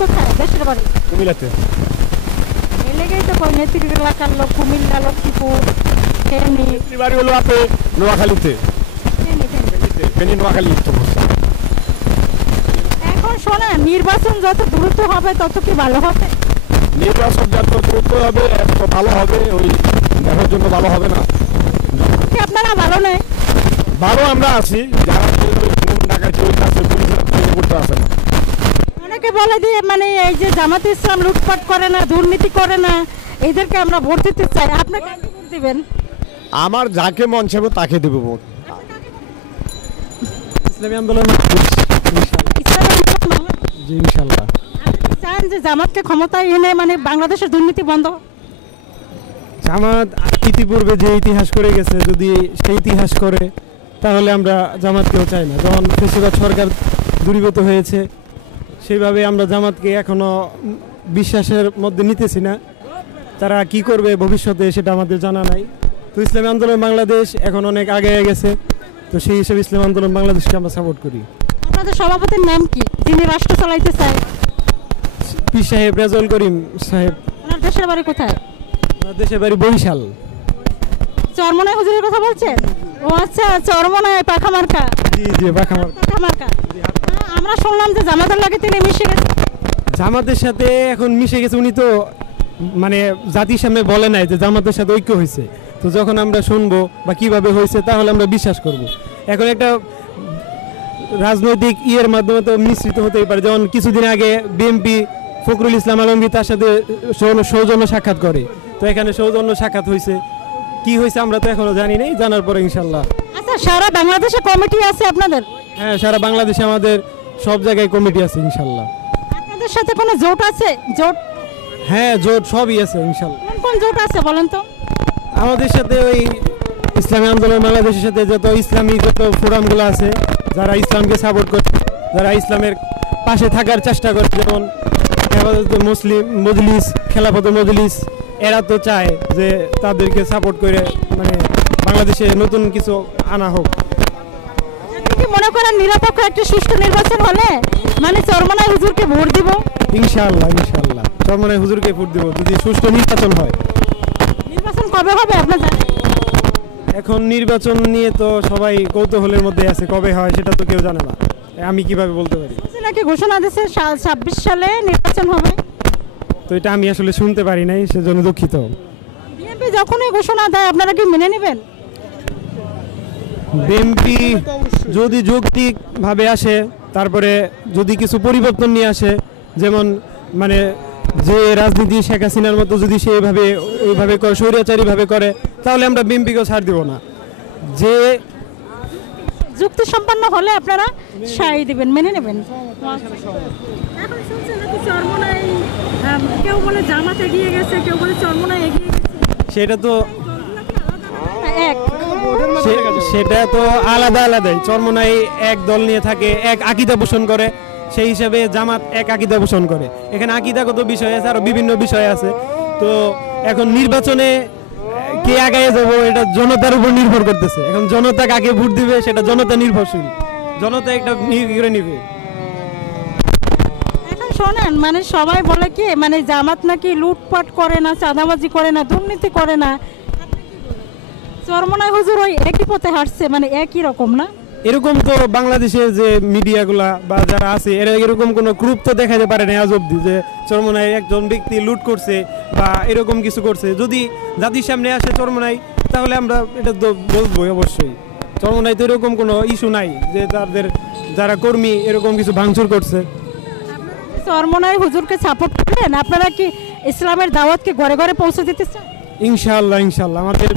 কোথায় দেশের বাড়ি? কুমিল্লাতে। এই লেগেই তো কই নেত্রীর এলাকার লোক কুমিল্লা, লক্ষ্মীপুর, ফেনী। বাড়ি হলো আপনি নোয়াখালীতে। ফেনী নোয়াখালী তো বলছে। এখন শোনেন, নির্বাচন যত দ্রুত হবে তত কি ভালো হবে? নির্বাচন যত দ্রুত হবে এত ভালো হবে, ওই দেখার জন্য ভালো হবে না। কি আপনারা ভালো নেই? ভালো আমরা আছি, যারা ঢাকায় ওই কাছে পুলিশের করতে আসে না। অনেকে বলে যে মানে এই যে জামাত ইসলাম লুটপাট করে না, দুর্নীতি করে না, এদেরকে আমরা ভোট দিতে চাই। আপনি কাকে ভোট দিবেন? আমার যাকে মন চাইবে তাকে দেবো ভোট। ইসলামী আন্দোলন। ইসলামের নির্বাচন হবে? জি ইনশাল্লাহ। আপনি কি চান যে জামাতকে ক্ষমতায় এনে মানে বাংলাদেশের দুর্নীতি বন্ধ? জামাত ইতিপূর্বে যে ইতিহাস করে গেছে, যদি সেই ইতিহাস করে তাহলে আমরা জামাতকেও চাই না। যখন ফেসিবাদ সরকার দূরীভূত হয়েছে সেইভাবে আমরা জামাতকে এখনো বিশ্বাসের মধ্যে নিতেছি না। তারা কি করবে ভবিষ্যতে সেটা আমাদের জানা নাই। তো ইসলামী আন্দোলন বাংলাদেশ এখন অনেক আগে গেছে, তো সেই হিসেবে ইসলামী আন্দোলন বাংলাদেশকে আমরা সাপোর্ট করি। আপনাদের সভাপতির নাম কি, যিনি রাষ্ট্র চালাইতে চায়? পীর সাহেব রেজাউল করিম সাহেব। ওনার দেশের বাড়ি কোথায়? ওনার দেশের বাড়ি বরিশাল। চরমনায় হুজুরের কথা বলছেন? ও আচ্ছা, চরমনায় পাখামার্কা। জি জি পাখামার্কা। পাখামার্কা। আমরা শুনলাম যে জামাতের লাগে তিনি মিশে গেছে। জামাতের সাথে এখন মিশে গেছে। উনি তো মানে জাতির সামনে বলে নাই যে জামাতের সাথে ঐক্য হয়েছে। তো যখন আমরা শুনবো বা কিভাবে হয়েছে তাহলে আমরা বিশ্বাস করব। এখন একটা রাজনৈতিক ইয়ের মাধ্যমে তো মিশ্রিত হতেই পারে। যেমন কিছুদিন আগে বিএনপি ফখরুল ইসলাম আলমগীর তার সাথে সৌজন্য সাক্ষাৎ করে, তো এখানে সৌজন্য সাক্ষাৎ হয়েছে, কি হয়েছে আমরা তো এখনো জানি নাই, জানার পরে ইনশাল্লাহ। আচ্ছা, সারা বাংলাদেশে কমিটি আছে আপনাদের? হ্যাঁ, সারা বাংলাদেশে আমাদের সব জায়গায় কমিটি আছে ইনশাল্লাহ। আপনাদের সাথে কোনো জোট আছে? জোট? হ্যাঁ, জোট সবই আছে ইনশাল্লাহ। কোন কোন জোট আছে বলেন তো? আমাদের সাথে ওই ইসলামী আন্দোলন বাংলাদেশের সাথে যত ইসলামী যত ফোরামগুলো আছে, যারা ইসলামকে সাপোর্ট করে, যারা ইসলামের পাশে থাকার চেষ্টা করে, যেমন মুসলিম মজলিস, খেলাফত মজলিস, এরা তো চায় যে তাদেরকে সাপোর্ট করে মানে বাংলাদেশে নতুন কিছু আনা হোক। কি মনে করেন নিরপেক্ষ একটা সুষ্ঠু নির্বাচন হলে মানে চরমনায় হুজুরকে ভোট দিব? ইনশাআল্লাহ ইনশাআল্লাহ চরমনায় হুজুরকে ভোট দেব যদি সুষ্ঠু নির্বাচন হয়। নির্বাচন কবে হবে আপনার জানেন? এখন নির্বাচন নিয়ে তো সবাই কৌতূহলের মধ্যে আছে, কবে হয় সেটা তো কেউ জানে না, আমি কিভাবে বলতে পারি। নাকি ঘোষণা দিয়েছে 26 সালে নির্বাচন হবে। তো এটা আমি আসলে শুনতে পারি নাই, সেজন্য দুঃখিত। বিএনপি যখনই ঘোষণা দেয় আপনারা কি মেনে নেবেন? বিএনপি যদি যৌক্তিকভাবে আসে, তারপরে যদি কিছু পরিবর্তন নিয়ে আসে, যেমন মানে যে রাজনীতি শেখ হাসিনার মতো যদি সেইভাবে ওইভাবে করে স্বৈরাচারীভাবে করে, তাহলে আমরা বিএনপিকেও ছাড় দিব না। যে যুক্তি সম্পন্ন হলে আপনারা সাই দিবেন, মেনে নেবেন। এখন শুনছেন নাকি চরমনায় কেউ বলে জামাত এগিয়ে গেছে, কেউ বলে চরমনায় এগিয়ে গেছে। সেটা তো এক সেটা তো আলাদা আলাদাই। চরমনায় এক দল নিয়ে থাকে, এক আকীদা পোষণ করে, সেই হিসাবে জামাত এক আকীদা পোষণ করে। এখানে আকীদাগত বিষয় আছে, আরো বিভিন্ন বিষয় আছে। তো এখন নির্বাচনে কে আগায় যাব এটা জনতার উপর নির্ভর করতেছে। এখন জনতা কাকে ভোট দিবে সেটা জনতা নির্ভরশীল, জনতা একটা করে নিবে। এখন শোনেন, মানে সবাই বলে কি মানে জামাত নাকি লুটপাট করে না, চাঁদাবাজি করে না, দুর্নীতি করে না। চরমনায় হুজুর ওই একই পথে হাঁটছে, মানে একই রকম না? এরকম তো বাংলাদেশের যে মিডিয়াগুলা বা যারা আছে এরা এরকম কোনো গ্রুপ তো দেখাতে পারে না আজ অব্দি যে চরমনায় একজন ব্যক্তি লুট করছে বা এরকম কিছু করছে। যদি জাতির সামনে আসে চরমনায়, তাহলে আমরা এটা তো বলবোই অবশ্যই। চরমনায় তো এরকম কোনো ইস্যু নাই যে তাদের যারা কর্মী এরকম কিছু ভাঙচুর করছে। চরমনায় হুজুরকে সাপোর্ট করেন? আপনারা কি ইসলামের দাওয়াতকে ঘরে ঘরে পৌঁছে দিতে চান? ইনশাআল্লাহ ইনশাআল্লাহ আমাদের